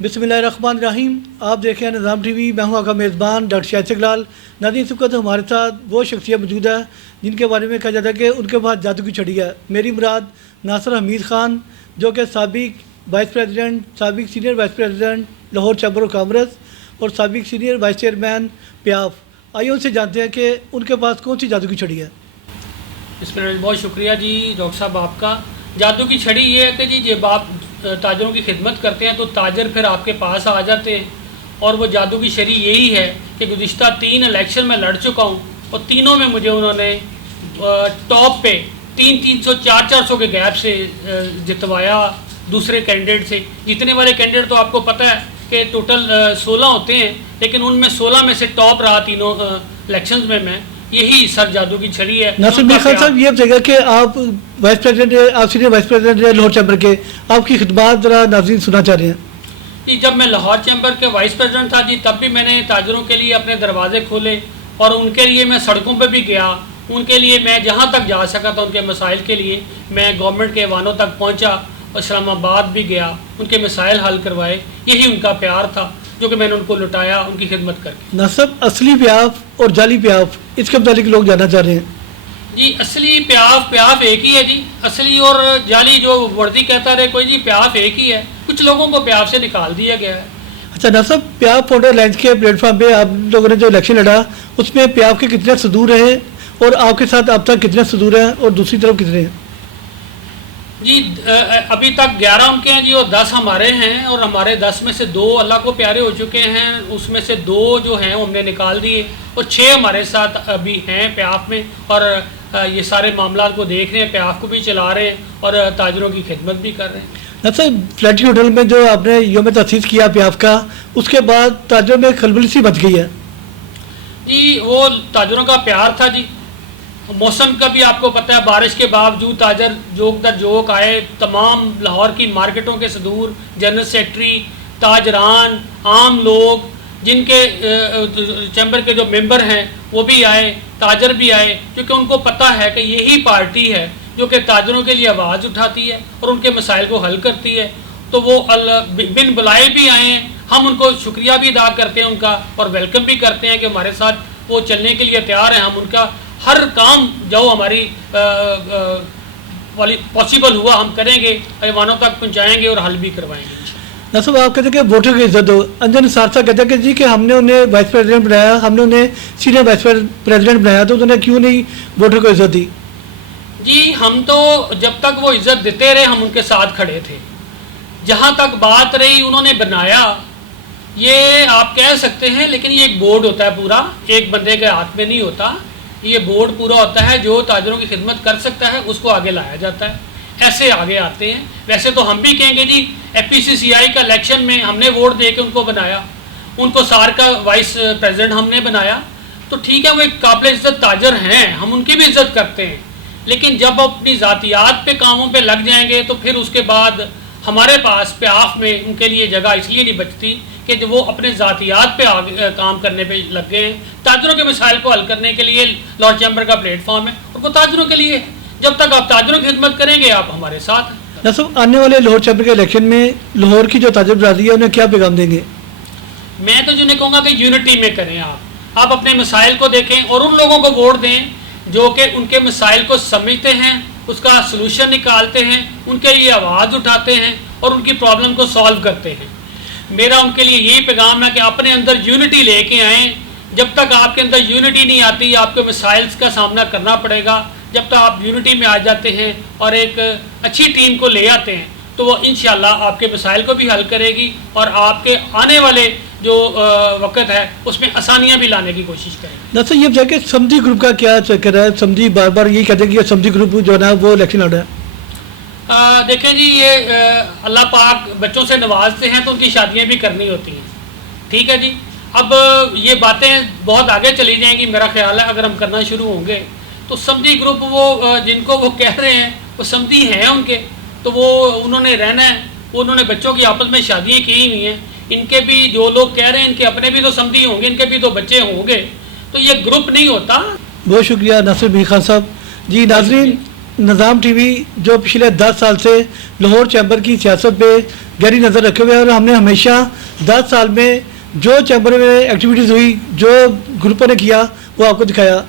बिस्मिल्लाहिर्रहमानिर्रहीम। आप देख रहे हैं निज़ाम टी वी। मैं हूं आपका मेज़बान डॉक्टर शाहिद इकलाल। नाज़रीन, इस वक्त हमारे साथ वो शख्सियत मौजूद है जिनके बारे में कहा जाता है कि उनके पास जादू की छड़ी है। मेरी मुराद नासिर हमीद ख़ान, जो कि साबिक वाइस प्रेसिडेंट, साबिक senior vice president Lahore chamber of commerce और साबिक सीनियर वाइस चेयरमैन प्याफ। आइए उनसे जानते हैं कि उनके पास कौन सी जादू की छड़ी है। इसमें बहुत शुक्रिया जी डॉक्टर साहब आपका। जादू की छड़ी ये है कि जी जब आप ताजरों की खिदमत करते हैं तो ताजर फिर आपके पास आ जाते हैं। और वो जादू की छड़ी यही है कि गुज़िश्ता 3 इलेक्शन में लड़ चुका हूँ और तीनों में मुझे उन्होंने टॉप पे 300, 400 के गैप से जितवाया दूसरे कैंडिडेट से। जितने वाले कैंडिडेट तो आपको पता है कि टोटल 16 होते हैं, लेकिन उनमें 16 में से टॉप रहा तीनों इलेक्शंस में मैं। यही सर जादू की छड़ी है। नासिर हमीद खान साहब, ये बताइएगा कि आप वाइस प्रेसिडेंट, आप सीनियर वाइस प्रेसिडेंट हैं लाहौर चैम्बर के, आपकी खिदमत ज़रा नाज़रीन सुना चाह रहे हैं। जी, जब मैं लाहौर चैम्बर के वाइस प्रेसिडेंट था जी, तब भी मैंने ताजरों के लिए अपने दरवाजे खोले और उनके लिए मैं सड़कों पर भी गया। उनके लिए मैं जहाँ तक जा सका था उनके मसाइल के लिए मैं गवर्नमेंट के ऐवानों तक पहुँचा और इस्लामाबाद भी गया, उनके मसाइल हल करवाए। यही उनका प्यार था जो कि मैंने उनको लुटाया उनकी खिदमत करके। नासिर, असली प्याफ और जाली प्याफ, इसके मुताबिक लोग जानना चाह रहे हैं। जी, असली प्याफ एक ही है जी। असली और जाली जो वर्दी कहता रहे कोई जी, प्याफ एक ही है। कुछ लोगों को प्याफ से निकाल दिया गया है। अच्छा नासिर, प्याफ फाउंडर अलायंस के प्लेटफॉर्म पे आप लोगों ने जो इलेक्शन लड़ा उसमें प्याफ के कितने सदूर रहे और आपके साथ अब तक कितने सदूर हैं और दूसरी तरफ कितने हैं? जी, अभी तक 11 उनके हैं जी और 10 हमारे हैं। और हमारे 10 में से 2 अल्लाह को प्यारे हो चुके हैं, उसमें से 2 जो हैं वो हमने निकाल दिए और 6 हमारे साथ अभी हैं प्याफ में। और ये सारे मामला को देख रहे हैं, प्याफ को भी चला रहे हैं और ताजरों की खिदमत भी कर रहे हैं। नासिर, फ्लैटी होटल में जो आपने योम तसीस किया प्याफ का, उसके बाद ताजरों में खलबली सी मच गई है। जी, वो ताजरों का प्यार था जी। मौसम का भी आपको पता है, बारिश के बावजूद ताजर जोक दर जोक आए। तमाम लाहौर की मार्केटों के सदूर, जनरल सेक्रेटरी, ताजरान, आम लोग, जिनके चैम्बर के जो मेंबर हैं वो भी आए, ताजर भी आए, क्योंकि उनको पता है कि यही पार्टी है जो कि ताजरों के लिए आवाज़ उठाती है और उनके मसाइल को हल करती है। तो वो बिन बुलाए भी आए हैं। हम उनको शुक्रिया भी अदा करते हैं उनका और वेलकम भी करते हैं कि हमारे साथ वो चलने के लिए तैयार हैं। हम उनका हर काम जो हमारी पॉसिबल हुआ हम करेंगे, ऐवानों तक पहुंचाएंगे और हल भी करवाएंगे। नासिर, आप कहते हैं कि वोटर की इज्जत हो। अंजन सारसा कहते हैं कि जी कि हमने उन्हें वाइस प्रेसिडेंट बनाया, हमने उन्हें सीनियर वाइस प्रेसिडेंट बनाया, तो उन्होंने क्यों नहीं वोटर को इज्जत दी? जी, हम तो जब तक वो इज्जत देते रहे हम उनके साथ खड़े थे। जहाँ तक बात रही उन्होंने बनाया, ये आप कह सकते हैं, लेकिन ये एक बोर्ड होता है पूरा, एक बंदे के हाथ में नहीं होता। ये बोर्ड पूरा होता है, जो ताजरों की खिदमत कर सकता है उसको आगे लाया जाता है। ऐसे आगे आते हैं। वैसे तो हम भी कहेंगे जी, FPCCI का इलेक्शन में हमने वोट दे के उनको बनाया, उनको सार का वाइस प्रेसिडेंट हमने बनाया, तो ठीक है, वो एक काबिल इज्जत ताजर हैं, हम उनकी भी इज्जत करते हैं। लेकिन जब अपनी ज़ातियात पे कामों पे लग जाएंगे तो फिर उसके बाद हमारे पास प्याफ में उनके लिए जगह इसलिए नहीं बचती कि जो वो अपने ज़ातियात पे आगे काम करने पे लग गए हैं। ताजरों के मसाइल को हल करने के लिए लाहौर चैम्बर का प्लेटफॉर्म है और वो ताजरों के लिए। जब तक आप ताजरों की खिदमत करेंगे आप हमारे साथ। नासिर, आने वाले लाहौर चैम्बर के इलेक्शन में लाहौर की जो ताजर बरादरी है उन्हें क्या पैगाम देंगे? मैं तो जिन्हें कहूँगा कि यूनिटी में करें। आप अपने मसाइल को देखें और उन लोगों को वोट दें जो कि उनके मसाइल को समझते हैं, उसका सलूशन निकालते हैं, उनके लिए आवाज़ उठाते हैं और उनकी प्रॉब्लम को सॉल्व करते हैं। मेरा उनके लिए यही पैगाम है कि अपने अंदर यूनिटी लेके आएँ। जब तक आपके अंदर यूनिटी नहीं आती, आपको मसाइल्स का सामना करना पड़ेगा। जब तक आप यूनिटी में आ जाते हैं और एक अच्छी टीम को ले आते हैं तो वो इंशाल्लाह आपके मसाइल को भी हल करेगी और आपके आने वाले जो वक्त है उसमें आसानियाँ भी लाने की कोशिश करेंगे। नासिर, ये बताइए कि समझी ग्रुप का क्या चक्कर है? समझी बार बार यही कहते हैं कि समझी ग्रुप जो है ना वो इलेक्शन लड़ रहा है। देखें जी, ये अल्लाह पाक बच्चों से नवाजते हैं तो उनकी शादियाँ भी करनी होती हैं, ठीक है जी। अब ये बातें बहुत आगे चली जाएंगी मेरा ख्याल है अगर हम करना शुरू होंगे। तो समझी ग्रुप वो जिनको वो कह रहे हैं वो समझी हैं उनके, तो वो उन्होंने रहना है, उन्होंने बच्चों की आपस में शादियाँ की हुई हैं। इनके भी जो लोग कह रहे हैं इनके अपने भी तो समझी होंगे, इनके भी तो बच्चे होंगे, तो ये ग्रुप नहीं होता। बहुत शुक्रिया नासिर हमीद खान साहब जी। नाजरीन, निज़ाम TV जो पिछले 10 साल से लाहौर चैम्बर की सियासत पे گہری نظر رکھے ہوئے ہیں، اور ہم نے ہمیشہ 10 سال میں جو چیمبر میں ایکٹیویٹیز ہوئی، جو گروپوں نے کیا، وہ آپ کو دکھایا.